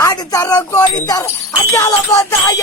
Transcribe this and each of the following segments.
ஆடு தர கோழி தர அஞ்சால பார்த்தாங்க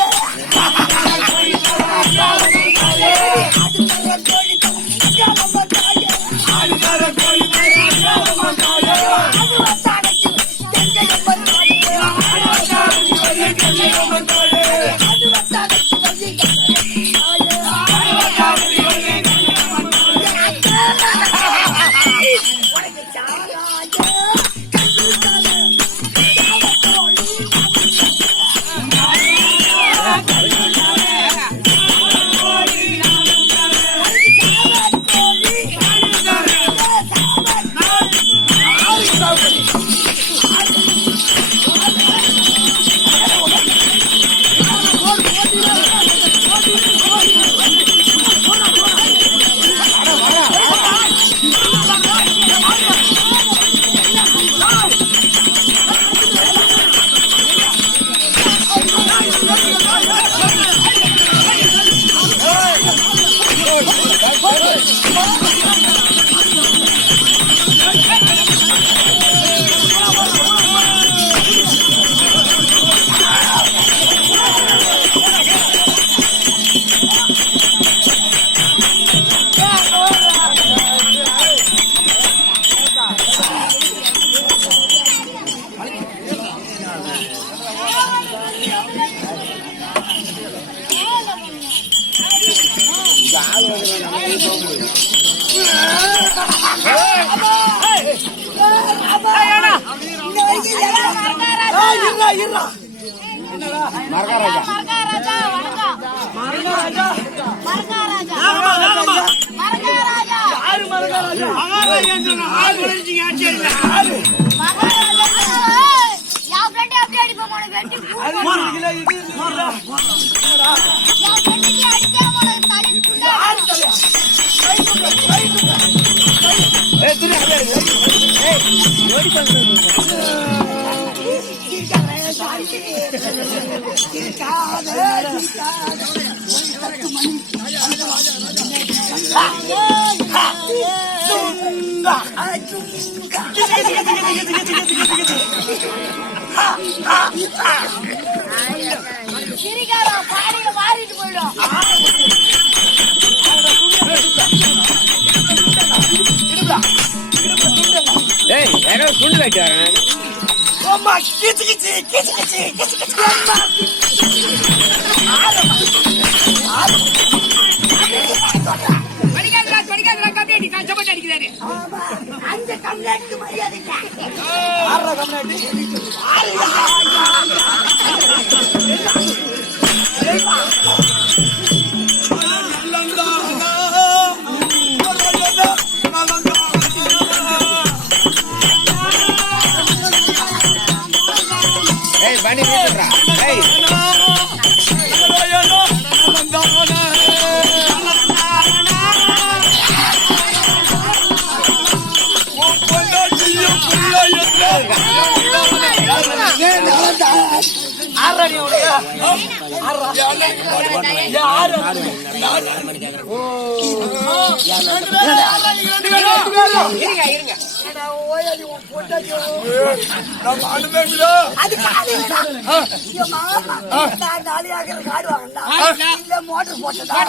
மோட்டர் போட்டதா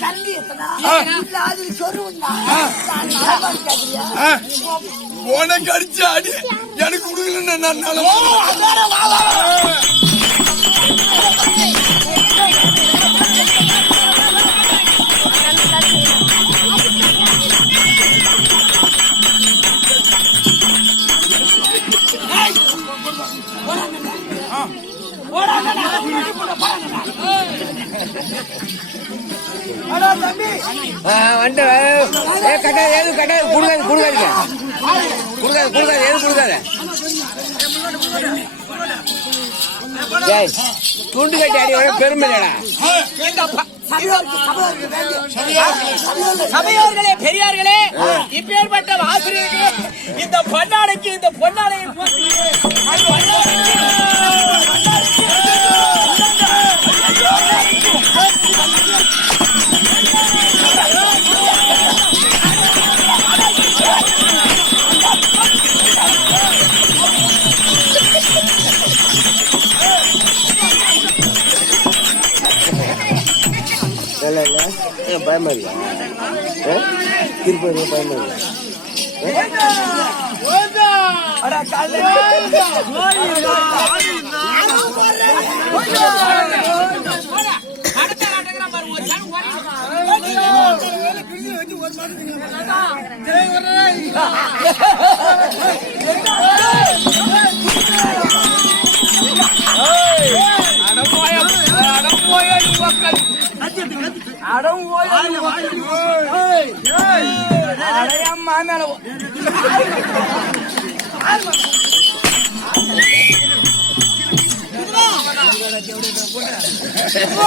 தண்ணி உனக்கு அடிச்சு அடி எனக்கு கொடுக்கல வந்து கட்டாது எது கட்டாது கொடுக்காதீங்க கொடுக்காது எது கொடுக்காத துண்டு கட்டி அடி பெருமைடா. சபையோர்களே, பெரியார்களே, இப்பேற்பட்ட ஆசிரியர்களே, இந்த பொன்னாடைக்கு இந்த பொன்னாடையை பயமா இல்ல திருப்பதி பயமா இல்ல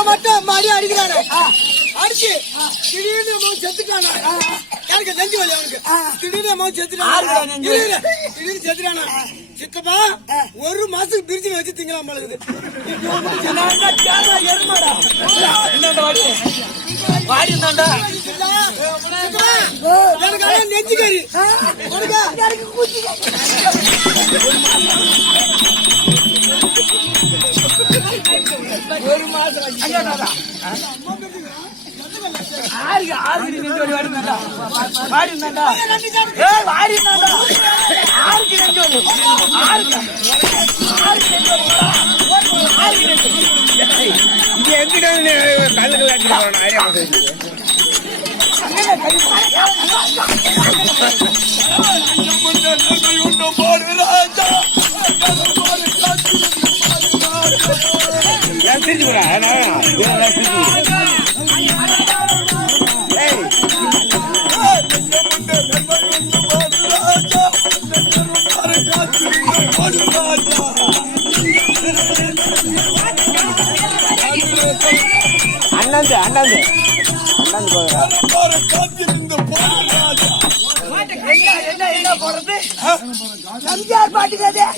மட்டும் மாடி அடிக்கிறாரு. அடிச்சு திடீர்னு செத்துட்டானா? எனக்கு நெஞ்சு வலி அவனுக்கு. திடீர்னு செத்துட்டானா? சித்தப்பா ஒரு மாசத்துக்கு பிரிச்சு வச்சு திங்கலாம் பழகுது. எனக்கு நெஞ்சு கறி ஒரு மாசம் அண்ணாந்து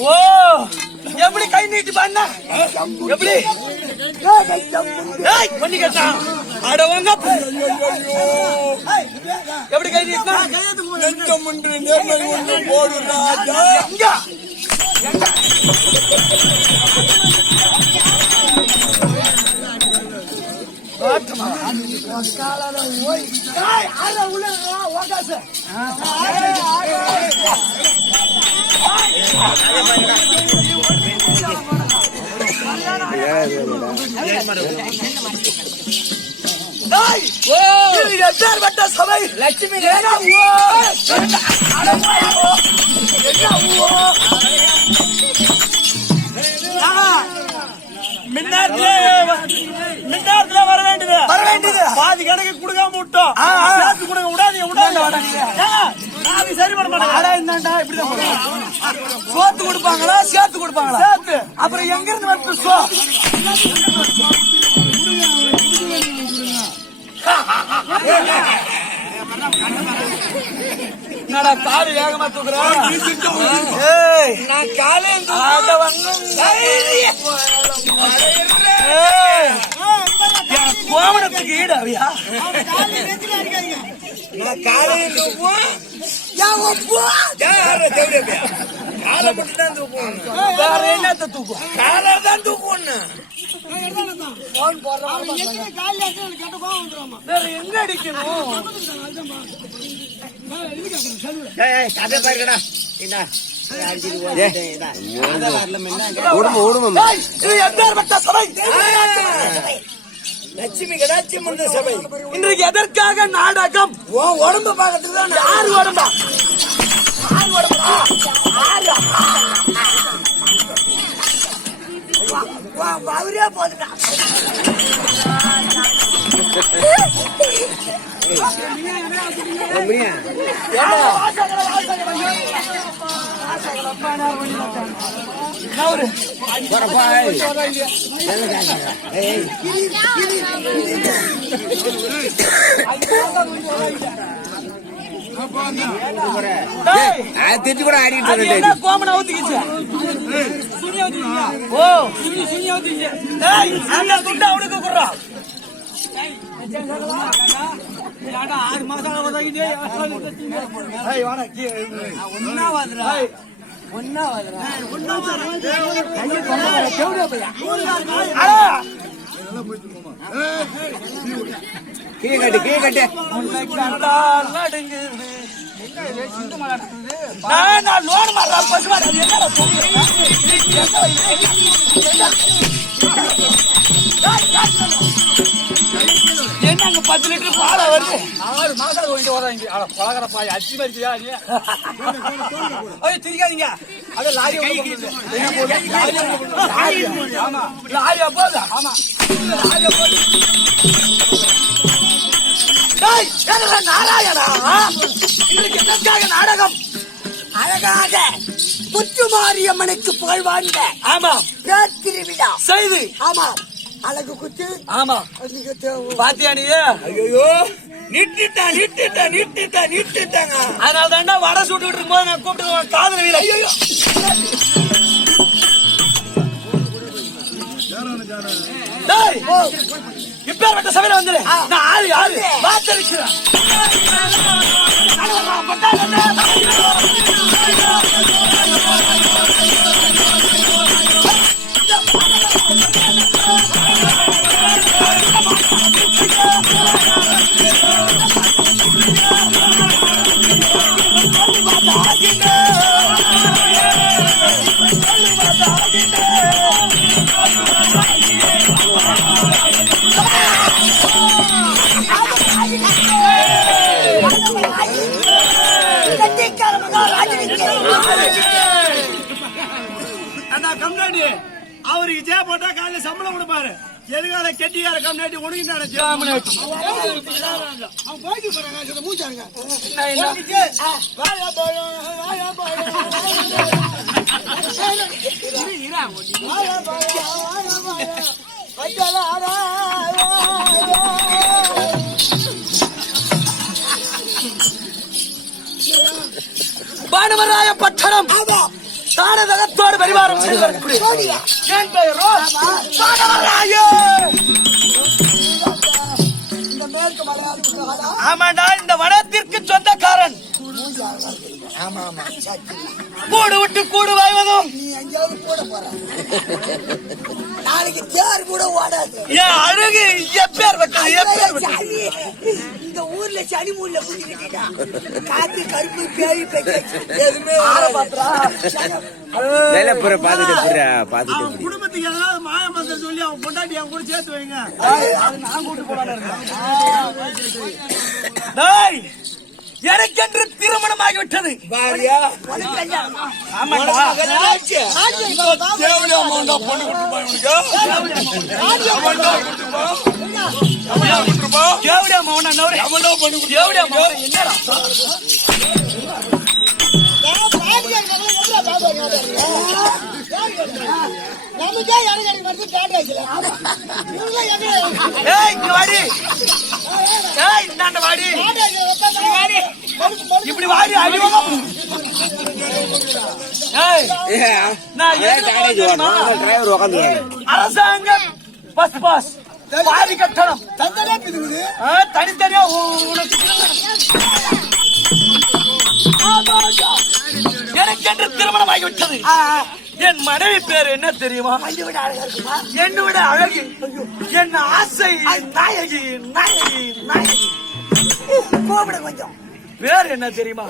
ஓ எப்படி கை நீட்டி பண்ண எப்படி பண்ணி கேட்டான் அடவங்க எப்படி கை நீட்டினா போடு ராஜா எப்பேற்பட்ட சபை லட்சுமி மின்னாரத்துல வர வேண்டியது பாதி கணக்கு கொடுக்காம விட்டோம் சேர்த்து கொடுக்க விடாதீங்க சரி பண்ண மாட்டாங்க சோத்து கொடுப்பாங்களா சேர்த்து கொடுப்பாங்களா சேர்த்து அப்புறம் எங்க இருந்து வந்து சோ என்னடா காலு வேகமா தூக்குறேன் நான் காலே கோவணத்துக்கு ஈடு அவையா வேற என்னத்த தூக்கும் காலை தான் தூக்கும் வேற எங்க அடிக்கணும் லட்சுமி கடாட்சி மந்த சபை இன்றைக்கு எதற்காக நாடகம் உடம்பு பார்க்கறதுக்கு தான் யாரு உடம்பா அவரே போதுட்டா முடியா போறப்பா திருச்சி கூட ஆடிட்டு கோமனை ஊத்திக்கிச்சு ஓ அந்த துண்டு அவனுக்கு குடுறான் 6 மாசம் கீழே லோன் மாறா பசு என்னங்க 10 லிட்டர் பால் வருது 6 மாசம் போயிட்டு வராங்க பழகிற பாய் அச்சி மரிச்சியா நீ திரிக்காதீங்க அது லாரி ஆமா லாரியா போதா ஆமா லாரியா போது நாராயணா இன்னைக்கு எதற்காக நாடகம் அழகாக முத்துமாரியம்மனுக்கு புகழ் வாழ்ந்த ஆமா திருவிழா செய்து ஆமா அழகு குத்து ஆமா பாத்தியா நீ ஐயோ நிட்டுட்டாங்க அதனால தாண்டா வடை சுட்டுட்டு இருக்கும்போது நான் கூப்பிட்டு காதல் வீர ஐயோ இப்பேற்பட்ட சபையில வந்துரு நான் ஆளு வாத்தரிக்கிறேன் கம்னாடி அவருக்கு ஜே போட்டா காலையில சம்பளம் கொடுப்பாரு எதுக்கால கெட்டிக்கார கம்னாடி உனக்கு பானவராய பட்டணம் தானதகத்தோடு பரிவாரம் என் பெயரோ பானவராய ஆமாண்டா இந்த வனத்திற்கு சொந்தக்காரன் கூடு விட்டு கூடு வாய்வதும் நீ எங்கேயாவது கூட போற நாளைக்கு தேர் கூட ஓடாது என் அழகு எப்பேர் இந்த ஊர்ல சனி மூல புடிக்கிட்டா காத்து கருப்பு பேய் குடும்பத்துக்கு ஏதாவது மாயமந்திரம் சொல்லி அவன் பொண்டாட்டி அவன் கூட சேர்த்து வைங்க நான் கூட்டு போறான்னு எனக்கென்று திருமணமாகிவிட்டது இப்படி வாடி அரசாங்க பஸ் பாஸ் பாதி கட்டணம் தனித்தனியா எனக்கென்று திருமணம் ஆகிவிட்டது என் மனைவி பேர் என்ன தெரியுமா என்னோட அழகு என் ஆசை நாயகி நாயகி நாயகி கொஞ்சம் பேர் என்ன தெரியுமா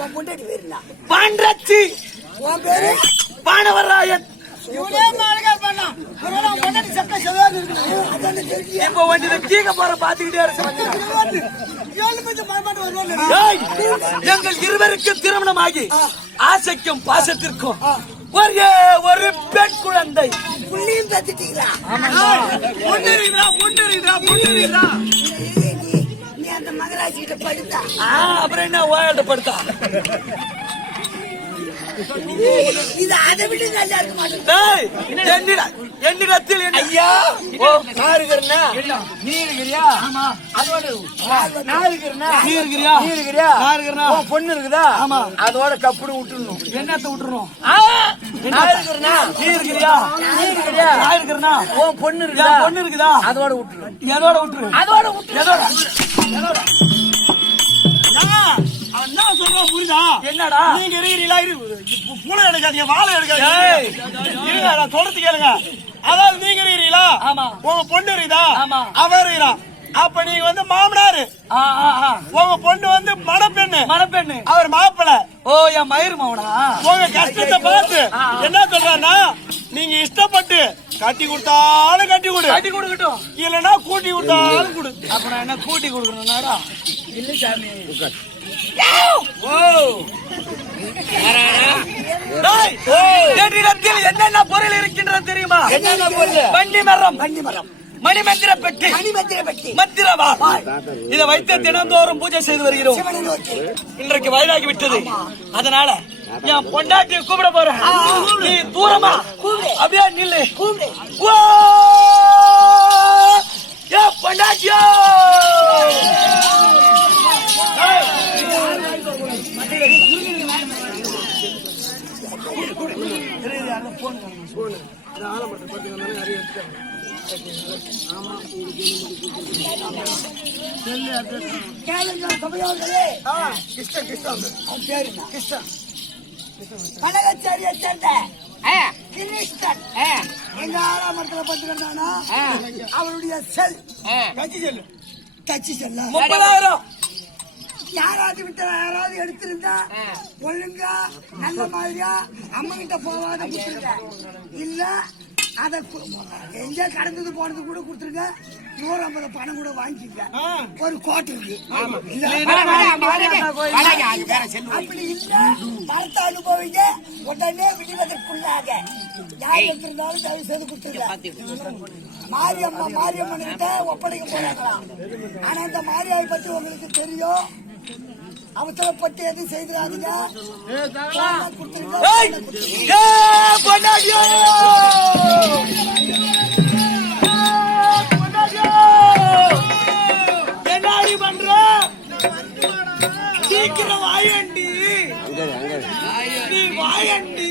பாண்டச்சி பானவராயன் இப்ப வண்டியில கீழ போற பாத்துக்கிட்டே எங்கள் இருவருக்கு திருமணமாகி ஆசைக்கும் பாசத்திற்கும் ஒரே ஒரு பெண் குழந்தை புள்ளியும் பெத்துட்டீங்களா முன்னிருக்கிறா நீ அந்த மகளை ராசிக்கிட்ட படுத்தா அப்புறம் என்ன ஓயாட்ட படுத்தா இது அதை விட நல்லா இருக்க மாட்டேங்குது. என்னிடத்தில் ஐயா நான் இருக்கிறேன்னா நீ இருக்கிறியா ஆமா அதோட நான் இருக்கிறேன்னா நீ இருக்கிறியா நான் இருக்கிறேன்னா பொண்ணு இருக்குதா ஆமா அதோட கப்புடு விட்டுறணும் என்னத்த விட்டுறணும் நான் இருக்கிறேன்னா நீ இருக்கிறியா நான் இருக்கிறேன்னா உன் பொண்ணு இருக்குதா அதோட விட்டுரு எதோட விட்டுரு எதோட என்ன சொல்றா புரியுதா என்னடா நீங்க இருக்கிறீங்களா பூனை எடுக்காதீங்க வாழை எடுக்காதீங்க நான் சொல்றது கேளுங்க அதாவது நீங்க இருக்கிறீங்களா உங்க பொண்ணு இருக்குதா அவ இருக்கிறா அப்ப நீங்க வந்து மாமனாரு உங்க பொண்ணு வந்து மணப்பெண்ணு அவர் மாப்பிள்ள ஓ என் மயிறு மாவனா உங்க கஷ்டத்தை பார்த்து என்ன சொல்றான்னா நீங்க இஷ்டப்பட்டு கட்டி கொடுத்தாலும் கட்டி கொடுக்கட்டும் இல்லன்னா கூட்டி கொடுத்தாலும் கொடு அப்ப நான் என்ன கூட்டி கொடுக்கணும்னாடா இல்ல சாமி என்னென்ன பொருள் இருக்கின்றது தெரியுமா? வண்டி மரம் மணிமந்திர பெட்டி மந்திரவா இதை வைத்து தினந்தோறும் பூஜை செய்து வருகிறோம். இன்றைக்கு வயதாகி விட்டது, அதனால என் பொண்டாட்டியை கூப்பிட போறேன். நீ தூரமா அப்படியே நில்லு. பொண்டாட்டியோ கனகச்சாரியை சேர்ந்த கிருஷ்ணன் எங்க ஆறாமரத்துல பத்துக்கிட்டானா அவருடைய செல் தச்சு செல்ல 30,000 யாராவது விட்டு யாராவது எடுத்திருந்தா ஒழுங்கா நல்ல மாதிரியா அம்மா கிட்ட போவாத கொடுத்துருங்க. இல்ல அத எங்க கடந்தது போனது கூட கொடுத்துருங்க. 150 பணம் கூட வாங்கிக்க. ஒரு கோட்டை இருக்கு. அப்படி இல்ல மரத்தை அனுபவிங்க. உடனே விடுவதற்குள்ளாக யார் எடுத்திருந்தாலும் தயவு செய்து கொடுத்துருங்க. மாரியம்மன் கிட்ட ஒப்படைக்க போறாங்களாம். ஆனா இந்த மாரியாவை பத்தி உங்களுக்கு தெரியும். அவசரப்பட்டு எதுவும் செய்திடாதீங்க. என்னடி பண்ற? சீக்கிரம் வாயண்டி, நீ வாயண்டி.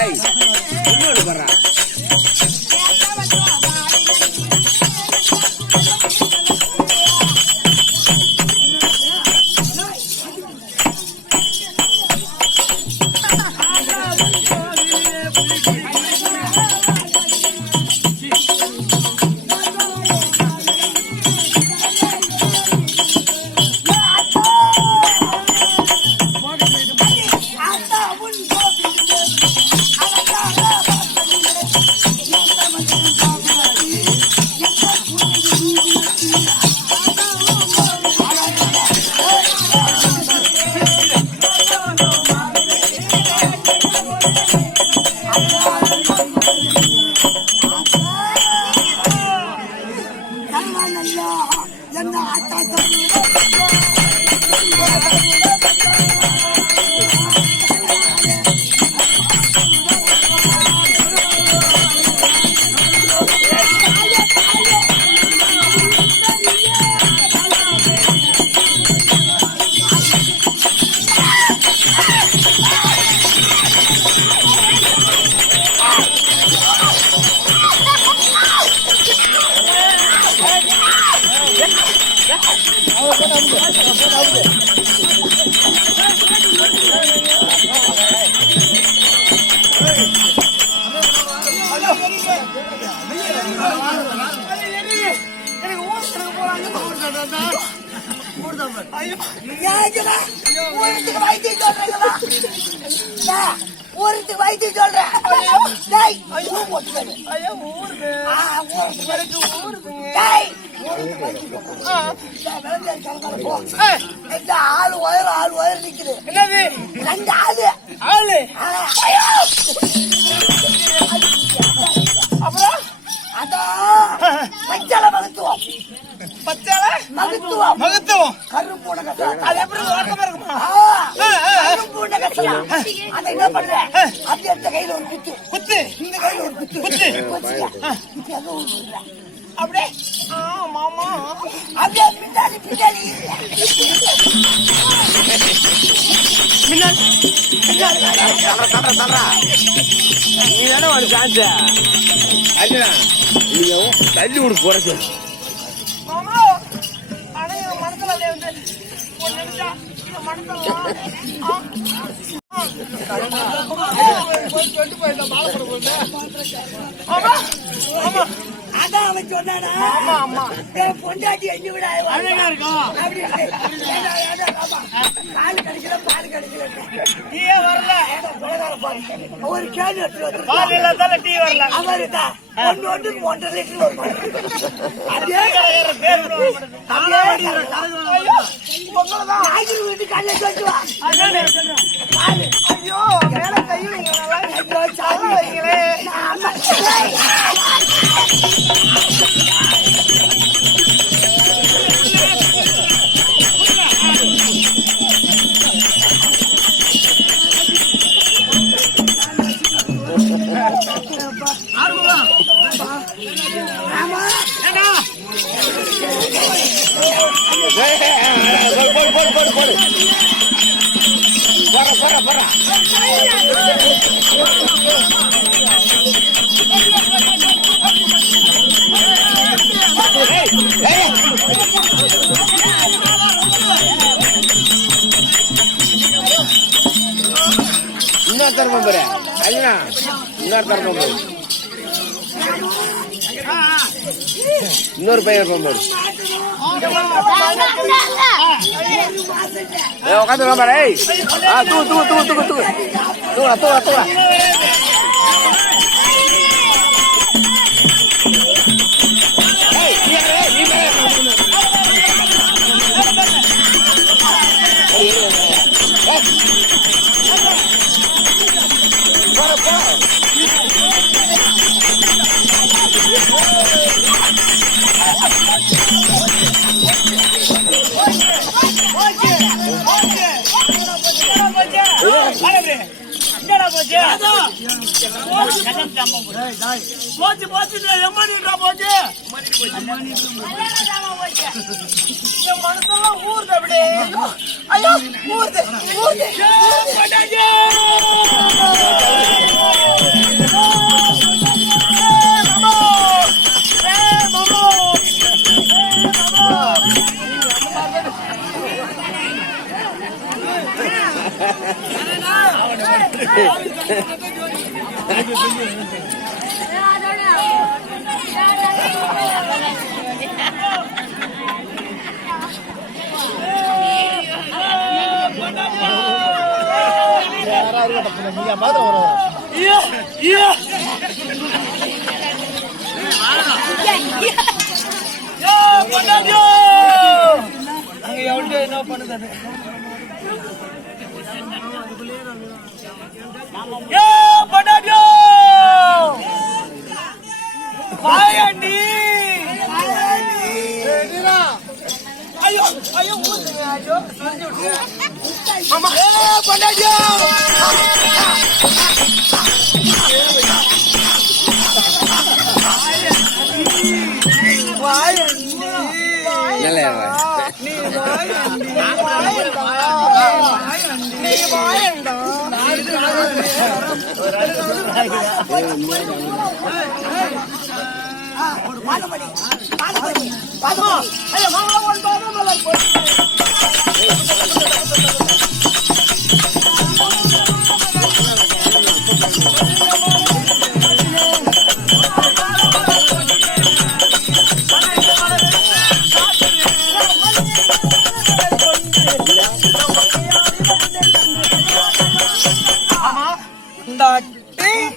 ஏய், இன்னொன்னு பாருடா. என்ன ஆட்டா ஊருக்கு வைத்தியம் சொல்றேன். ஆளு உயரம் நிக்குது. என்னது? 2 ஆளு. ஆளு அப்புறம் அதான் பச்சால மகத்துவம். பச்சால மகத்துவம் மகத்துவம் கரும்பூட கசலாம். அது எப்படி ஓட்டமா இருக்குமா? கரும்பூட கசலாம். அதை என்ன பண்ற? அப்படியே இந்த கையில ஒரு குத்து, குத்து இந்த கையில ஒரு குத்து குத்து. இப்ப எங்க ஊர் அப்படியே மாமா அப்படியே பின்னாடி பின்னாடி நீ தானே ஒரு சான்ஸ். அர்ஜுனா, நீங்க தள்ளி விடு போறது. மாமா ஆனா என் மனசுல அப்படியே வந்து ஒரு நிமிஷம் என் மனசுல ஆமா ஆமா அதான் அவன் சொன்னானா? ஆமா ஆமா என் பொண்டாட்டி எண்ணி விட அழகா இருக்கும். காலு கிடைக்கல பால் கிடைக்கல டீயே வரல. ஒரு கேள்வி எடுத்து வந்து பால் இல்லாதால டீ வரல. அவருதான் 1 1.5 லிட்டர் வரும். அதே பேர் நாய்க்கு வீட்டு கல்ல சொல்லிட்டு வா. பாலு. ஐயோ மேல கை வைங்க நல்லா. ஐயோ சால வைங்களே. இன்னொரு தரணும் பாரு. அர்ஜுனா, இன்னொரு தரணும் பாரு. இன்னொரு பையன் இருப்பான் பாரு. உட்காந்து பாரு. தூ என்னடா போச்சு? போச்சு போச்சு எம்மாடிட்டா போச்சு என் மனசெல்லாம் ஊருது அப்படியே ஐயோ ஊருது ஊருது அங்க எவ்வளோ என்ன பண்ணுது பாயண்டி ஐயோ ஐயோ ஐயோ பண்ணாடியோ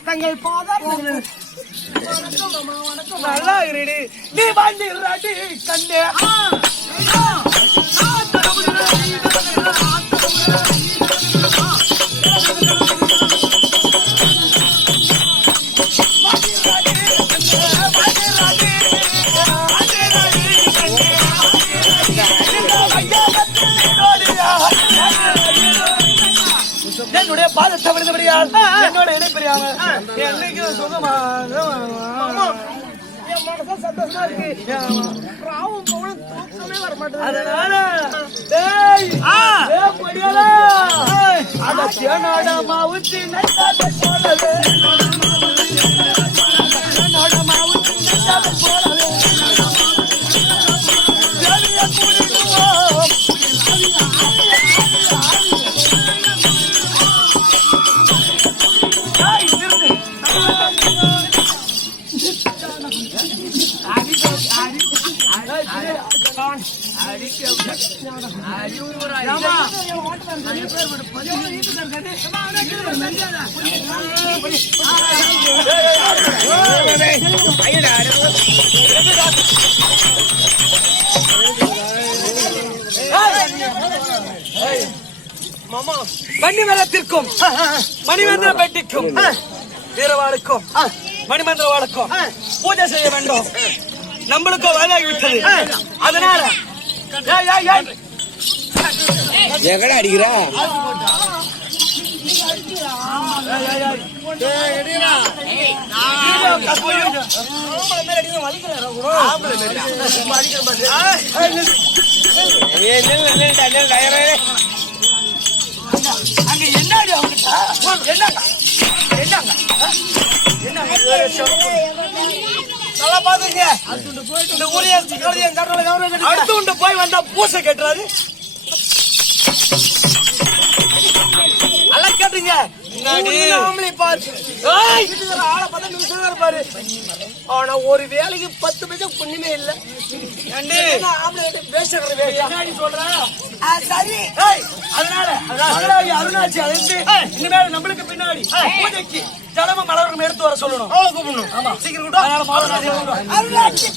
தங்கள் பாதம் நல்லா இருடி நீ வந்து கண்டே என்னுடைய பாதத்தை விழுந்தபடியால் என்னோட இணைப்பறியாம என்னைக்கு சுகமாக என் மனசு சந்தோஷமா இருக்கு ராவும் பவுனும் தூக்கமே வர மாட்டேங்குது அதனால அட தேனோட மாவுச்சி நட்டாத போலவே தேனோட மாவுச்சி நட்டாத போலவே மணிமரத்திற்கும் மணிமந்திர பெட்டிக்கும் வீரவாளுக்கும் மணிமந்திரவாளுக்கும் பூஜை செய்ய வேண்டும். நம்மளுக்கும் வேலையாகி விட்டது. அதனால எங்கடா அடிக்கிறா அங்க என்னடி நல்லா பாத்துங்க. இந்த ஊரைய அடுத்து போய் வந்தா பூசை கட்டுறாரு. நல்லா கேட்டுங்க. ஆனா ஒரு வேலைக்கு 10 பைசா புண்ணியமே இல்ல. அதனால அருணாச்சி இனிமேல் நம்மளுக்கு பின்னாடி பூஜைக்கு ஜலம மலரும் எடுத்து வர சொல்லணும். கூப்பிடணும். ஆமா சீக்கிரம் அருணாச்சி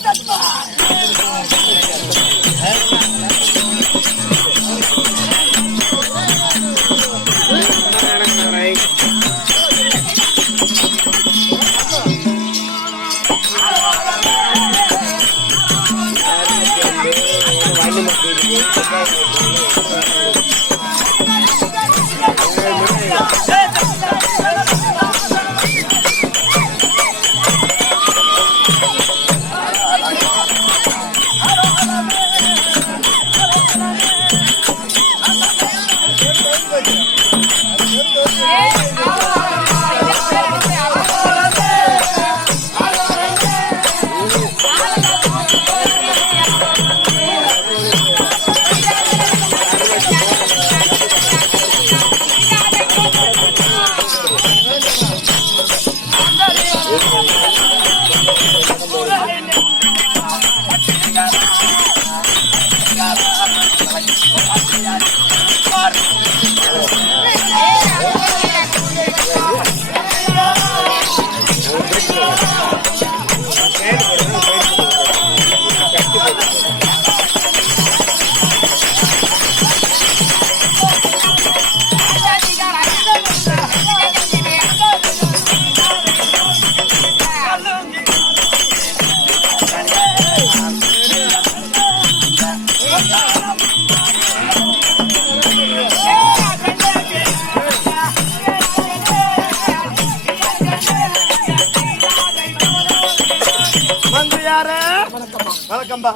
வணக்கம்பா.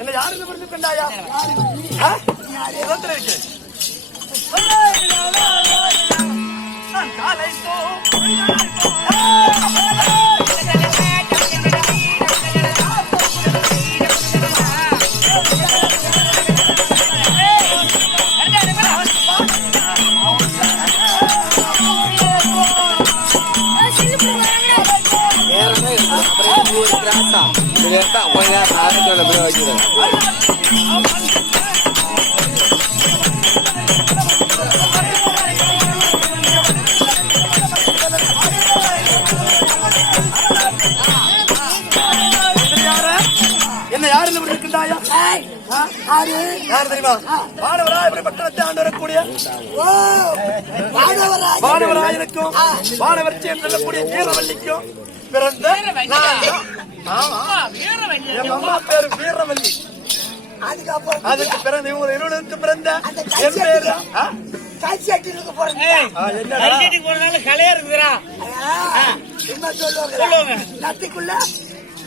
என்ன யாருக்கு பிடிச்சு கண்டாயா? இருக்கு என்ன யாருன்னு இருக்கின்றாயா? யார் தெரியுமா? வானவராய் பட்டணத்தை ஆண்டு வரக்கூடிய வானவராயனுக்கும் வானவர்ச்சியம் சொல்லக்கூடிய வீரவல்லிக்கும் பிறந்த என் அம்மா பேரு வீரவல்லி. அதுக்கு பிறந்த இவங்க இருவருக்கு பிறந்த என் பேரு கலையா இருக்குதுரா சொல்லுவாங்க நத்திக்குள்ள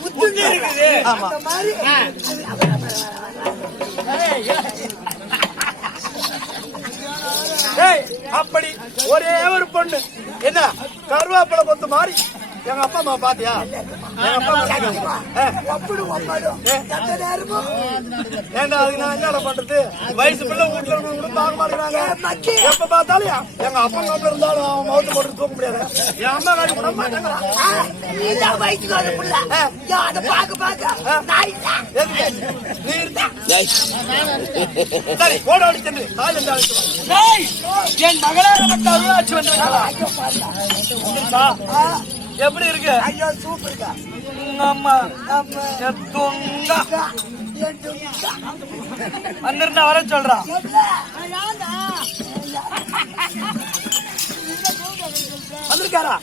இருக்குது. அந்த மாதிரி அப்படி ஒரே ஒரு பொண்ணு என்ன கருவாப்பழ கொத்து மாதிரி எங்க அப்பா அம்மா பாத்தியா? ஏண்டா அதுக்கு நான் என்ன பண்றது? வயசு பிள்ளை வீட்டுல கூட பார்க்க மாட்டேங்கிறாங்க. எப்ப பார்த்தாலும் எங்க அப்பா அம்மா இருந்தாலும் அவன் மவுத்து போட்டு தூக்க முடியாது. என் அம்மா காட்டி விட மாட்டேங்கிறான். சரி போட அடிச்சு என் மகளார மட்டும் அருளாட்சி வந்திருக்காளா? எப்படி இருக்கு? ஐயோ சூப்பர்க்கா. வந்திருந்தா வர சொல்றான். வந்திருக்காரா?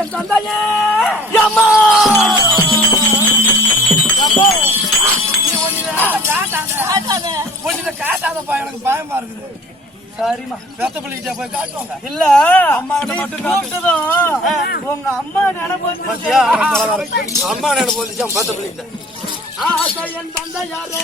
என் தந்தையே அம்மா காட்டாதப்பா, எனக்கு பயமா இருக்குது. சரிமா ரத்த பள்ளிக்கிட்ட போய் காட்டுவாங்க. இல்ல அம்மா மட்டும் உங்க அம்மா நினைப்பு வந்துச்சு. அம்மா நினைப்பு வந்துச்சு பத்த பள்ளிக்கிட்ட. என் தந்தை யாரு?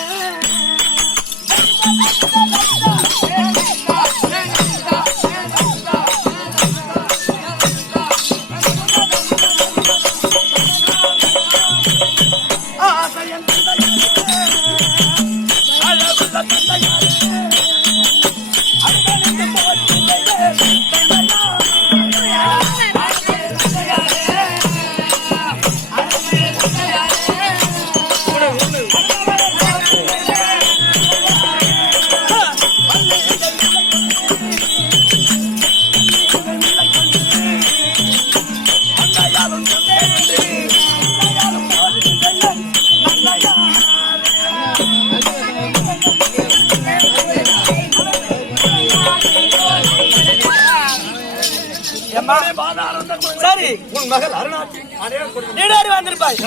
சரி உன் மகள் அருணாட்சி நீடாடி வந்திருப்பாய்.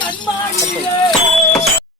கண்மாயே